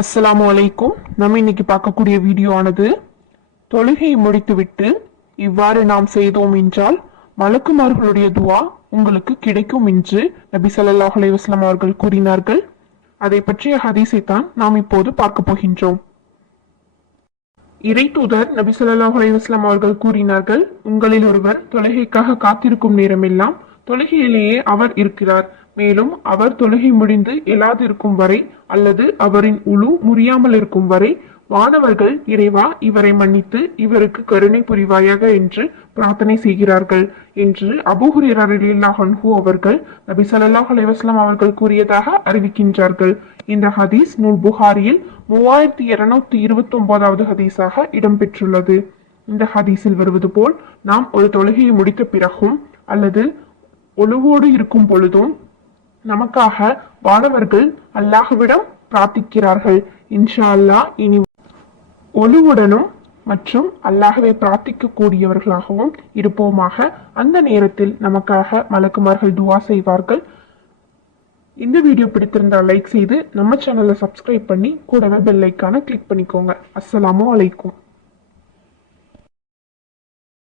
அஸ்லாம் அலைக்கும். நம்ம இன்னைக்கு பார்க்கக்கூடிய வீடியோ ஆனது தொழுகையை முடித்துவிட்டு இவ்வாறு நாம் செய்தோம் என்றால் மலக்குமார்களுடைய துவா உங்களுக்கு கிடைக்கும் என்று நபி சல்லாஹ் அலைவாஸ்லாம் அவர்கள் கூறினார்கள். அதை பற்றிய ஹதீஸை தான் நாம் இப்போது பார்க்க போகின்றோம். இறை தூதர் நபி ஸல்லல்லாஹு அலைவாஸ்லாம் அவர்கள் கூறினார்கள் உங்களில் ஒருவர் தொழுகைக்காக காத்திருக்கும் நேரமெல்லாம் தொழுகையிலேயே அவர் இருக்கிறார். மேலும் அவர் தொழுகை முடிந்து எழாதிருக்கும் வரை அல்லது அவரின் உழு முறியாமல் இருக்கும் வரை வானவர்கள் இறைவா இவரை மன்னித்து இவருக்கு கருணை புரிவாயாக என்று பிரார்த்தனை செய்கிறார்கள் என்று அபூஹுரேரா அவர்கள் நபி ஸல்லல்லாஹு அலைவாஸ்லாம் அவர்கள் கூறியதாக அறிவிக்கின்றார்கள். இந்த ஹதீஸ் நூல் புகாரியில் மூவாயிரத்தி இருநூத்தி இருபத்தி ஒன்பதாவது ஹதீஸாக இடம்பெற்றுள்ளது. இந்த ஹதீஸில் வருவது போல் நாம் ஒரு தொழுகையை முடித்த பிறகும் அல்லது ஒழுவோடு இருக்கும் பொழுதும் நமக்காக வானவர்கள் அல்லாஹுவிடம் பிரார்த்திக்கிறார்கள். இன்ஷா அல்லாஹ் இனி ஒழுவுடனும் மற்றும் அல்லாஹ்வை பிரார்த்திக்க கூடியவர்களாகவும் இருப்போமாக. அந்த நேரத்தில் நமக்காக மலக்குமார்கள் துவா செய்வார்கள். இந்த வீடியோ பிடித்திருந்தால் லைக் செய்து நம்ம சேனலை சப்ஸ்கிரைப் பண்ணி கூடவே பெல் ஐக்கானை கிளிக் பண்ணிக்கோங்க. அஸ்ஸலாமு அலைக்கும்.